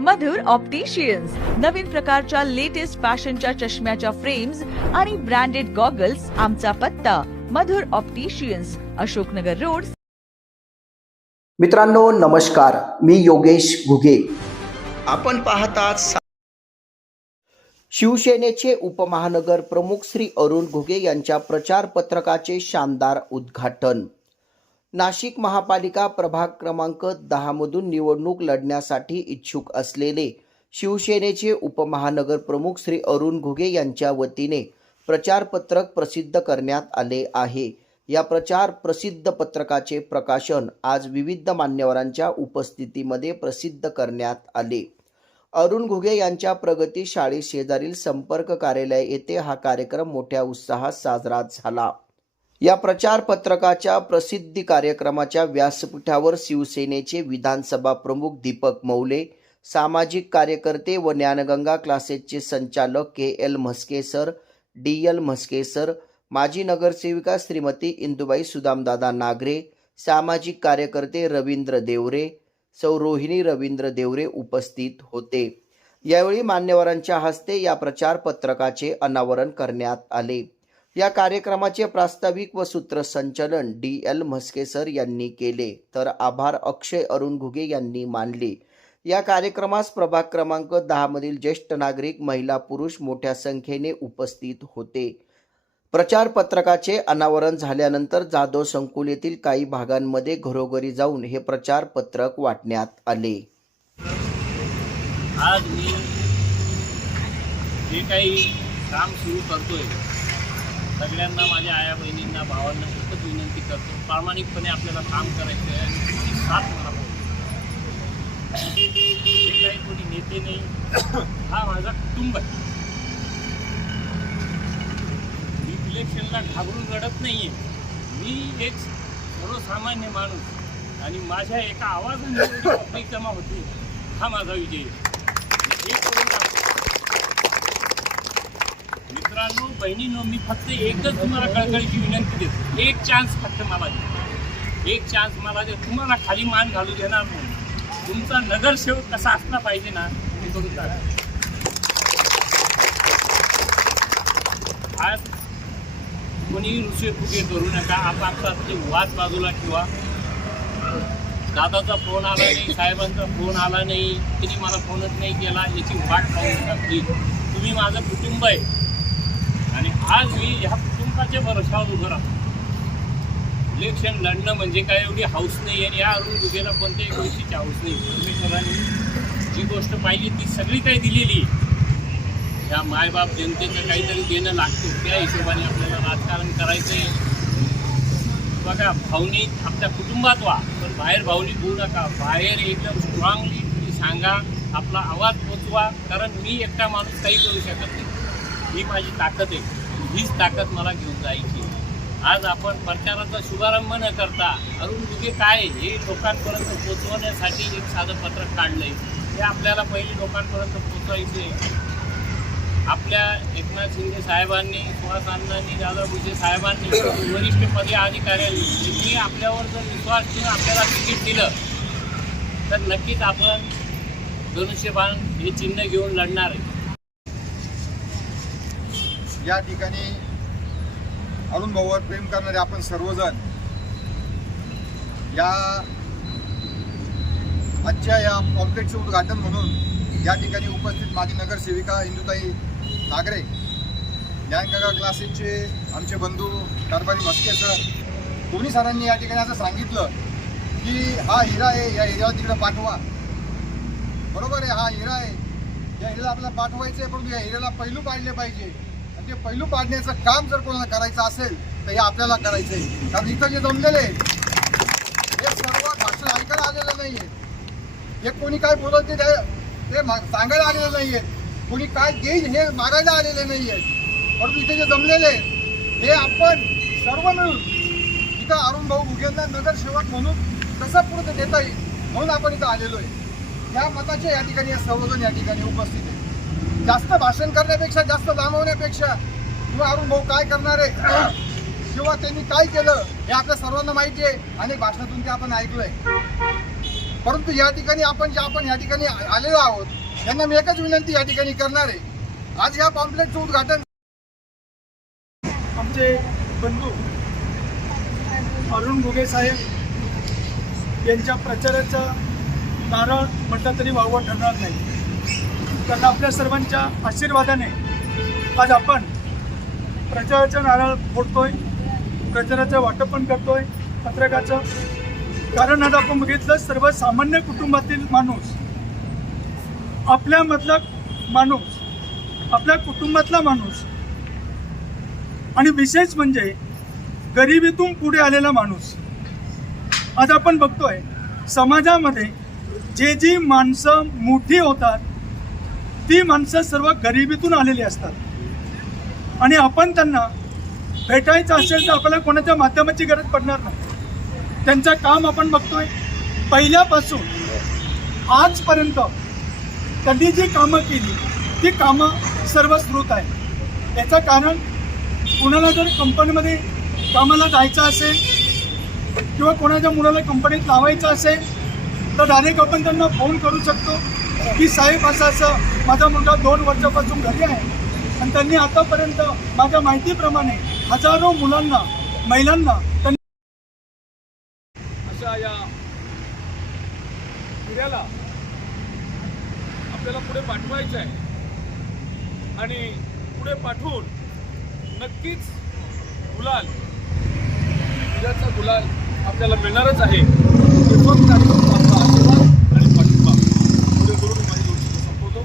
मधुर opticians नवीन प्रकारच्या latest फॅशनच्या चष्म्याच्या फ्रेम्स आणि ब्रँडेड गॉगल्स आमचा पत्ता. Madhur opticians Ashoknagar road. मित्रांनो नमस्कार. मी योगेश घुगे. आपण पाहतात शिवसेनेचे उपमहानगर प्रमुख श्री अरुण घुगे यांच्या प्रचार पत्रकाचे शानदार उद्घाटन. नाशिक महापालिका प्रभाग क्रमांक दहामधून निवडणूक लढण्यासाठी इच्छुक असलेले शिवसेनेचे उपमहानगर प्रमुख श्री अरुण घुगे यांच्या वतीने प्रचारपत्रक प्रसिद्ध करण्यात आले आहे. या प्रचार प्रसिद्ध पत्रकाचे प्रकाशन आज विविध मान्यवरांच्या उपस्थितीमध्ये प्रसिद्ध करण्यात आले. अरुण घुगे यांच्या प्रगती शाळेशेजारील संपर्क कार्यालय येथे हा कार्यक्रम मोठ्या उत्साहात साजरा झाला. या प्रचार पत्रकाच्या प्रसिद्धी कार्यक्रमाच्या व्यासपीठावर शिवसेनेचे विधानसभा प्रमुख दीपक मौले सामाजिक कार्यकर्ते व ज्ञानगंगा क्लासेसचे संचालक K L Mhaske sir D L Mhaske sir माजी नगरसेविका श्रीमती इंदुबाई सुदामदादा नागरे सामाजिक कार्यकर्ते रवींद्र देवरे सौ रोहिणी रवींद्र देवरे उपस्थित होते. यावेळी मान्यवरांच्या हस्ते या प्रचार पत्रकाचे अनावरण करण्यात आले. या कार्यक्रमाचे प्रास्ताविक व सूत्रसंचलन डी एल म्हस्के सर यांनी केले तर आभार अक्षय अरुण घुगे यांनी मानले. या कार्यक्रमास प्रभाग क्रमांक दहामधील ज्येष्ठ नागरिक महिला पुरुष मोठ्या संख्येने उपस्थित होते. प्रचार पत्रकाचे अनावरण झाल्यानंतर जाधव संकुल येथील काही भागांमध्ये घरोघरी जाऊन हे प्रचार पत्रक वाटण्यात आले. आज मी जे काही काम सुरू करतोय सगळ्यांना माझ्या आया बहिणींना भावांना एकच विनंती करतो प्रामाणिकपणे आपल्याला काम करायचं आहे आणि साथ मला जे काही कोणी नेते नाही हा माझा कुटुंब आहे मी इलेक्शनला घाबरून लढत आहे मी एक सर्वसामान्य माणूस आणि माझ्या एका आवाजाने एवढी पब्लिक जमा होती हा माझा विजय आहे. हे करून दाखव. मित्रांनो बहिणींनो मी फक्त एकच तुम्हाला कळकळीची विनंती देतो. एक चान्स फक्त मला दे एक चान्स मला द्या. तुम्हाला खाली मान घालू देणार नाही. तुमचा नगरसेवक कसा असला पाहिजे ना हे करून जाणार आज कोणी रुसे करू नका. आपापसातले वाद बाजूला ठेवा. दादाचा फोन आला नाही साहेबांचा फोन आला नाही तिने मला फोनच नाही केला याची वाट पाहू नका प्लीज तुम्ही माझं कुटुंब आहे. आज मी ह्या कुटुंबाच्या भरोशावर उभं राहतो. इलेक्शन लढणं म्हणजे काय एवढी हाऊस नाही आणि या अरुण दुगेला कोणत्याही गोष्टीची हाऊस नाही. परमेश्वराने जी गोष्ट पाहिजे ती सगळी काही दिलेली आहे. ह्या मायबाप जनतेचं काहीतरी देणं लागतं त्या हिशोबाने आपल्याला राजकारण करायचं आहे. बघा भावनी आपल्या कुटुंबात व्हा पण बाहेर भावनी होऊ नका. बाहेर एकदम स्ट्रॉंगली तुम्ही सांगा आपला आवाज पोचवा. कारण मी एकटा माणूस काही करू शकत नाही. ही माझी ताकद आहे. हीच ताकद मला घेऊन जायची आज आपण प्रचाराचा शुभारंभ न करता अरुण दुगे काय हे लोकांपर्यंत पोचवण्यासाठी एक साधं पत्रक काढलंय. हे आपल्याला पहिले लोकांपर्यंत पोचवायचे आपल्या एकनाथ शिंदे साहेबांनी सुहास अण्णांनी दादा साहेबांनी वरिष्ठ पदे अधिकाऱ्यांनी त्यांनी आपल्यावर जर विश्वास ठेवून आपल्याला तिकीट दिलं तर नक्कीच आपण धनुष्यबाण हे चिन्ह घेऊन लढणार आहे. या ठिकाणी अरुण भाऊवर प्रेम करणारे आपण सर्वजण या आजच्या या कॉम्प्लेक्सचे उद्घाटन म्हणून या ठिकाणी उपस्थित माजी नगरसेविका इंदुताई नागरे ज्ञानगंगा क्लासेसचे आमचे बंधू कारभारी मस्के सर दोन्ही सरांनी या ठिकाणी असं सांगितलं की हा हिरा आहे या हिऱ्यावर तिकडे पाठवा. बरोबर आहे हा हिरा आहे. या हिऱ्याला आपल्याला पाठवायचं आहे परंतु या हिऱ्याला पैलू पाडले पाहिजे. आणि ते पैलू पाडण्याचं काम जर कोणाला करायचं असेल तर हे आपल्याला करायचं आहे. कारण इथं जे जमलेले हे सर्व भाषण ऐकायला आलेलं नाही आहे हे कोणी काय बोलत नाही ते- ते मा- सांगायला आलेलं नाही आहे कोणी काय देईल हे मागायला आलेले नाही आहेत परंतु इथे जे जमलेले हे आपण सर्व मिळून इथं अरुण भाऊ भुगेंना नगरसेवक म्हणून कसं पूर्ण देता येईल म्हणून आपण इथं आलेलो आहे. या मताचे या ठिकाणी या सर्वजण या ठिकाणी उपस्थित आहे. जास्त भाषण करण्यापेक्षा जास्त लांबवण्यापेक्षा किंवा अरुण भाऊ काय करणार आहे किंवा त्यांनी काय केलं हे आपल्या सर्वांना माहिती आहे अनेक भाषणातून ते आपण ऐकलंय. परंतु या ठिकाणी आपण जे आपण या ठिकाणी आलेलो आहोत त्यांना मी एकच विनंती या ठिकाणी करणार आहे. आज या पॉम्प्लेटचं उद्घाटन आमचे बंधू अरुण घुगे साहेब यांच्या प्रचाराचा नारळ म्हटलं तरी वावं ठरणार नाही. त्यांना आपल्या सर्वांच्या आशीर्वादाने आज आपण प्रचाराचा नारळ फोडतोय प्रचाराचं वाटप पण करतोय पत्रकाचं. कारण आज आपण बघितलं सर्वसामान्य कुटुंबातील माणूस आपल्यामधला माणूस आपल्या कुटुंबातला माणूस आणि विशेष म्हणजे गरिबीतून पुढे आलेला माणूस. आज आपण बघतोय समाजामध्ये जे जी माणसं मोठी होतात ती माणसं सर्व गरिबीतून आलेली असतात. आणि आपण त्यांना भेटायचं असेल तर आपल्याला कोणाच्या माध्यमाची गरज पडणार नाही. त्यांचं काम आपण बघतोय. पहिल्यापासून आजपर्यंत त्यांनी जी कामं केली ती कामं सर्व स्रोत आहे याचं कारण कुणाला जर कंपनीमध्ये कामाला जायचं असेल किंवा कोणाच्या मुलाला कंपनीत लावायचं असेल तर डायरेक्ट आपण त्यांना फोन करू शकतो. की साहेब असं असं माझा मुलगा दोन वर्षापासून घरी आहे. आणि त्यांनी आतापर्यंत माझ्या माहितीप्रमाणे हजारो मुलांना महिलांना त्यांनी अशा या पिढ्याला आपल्याला पुढे पाठवायचे आहे. आणि पुढे पाठवून नक्कीच गुलाल विजयाचा गुलाल आपल्याला मिळणारच आहे ते फक्त आणि फक्त आपला आशीर्वाद आणि पाठिंबा पुढे करून मी माझी गोष्ट संपवतो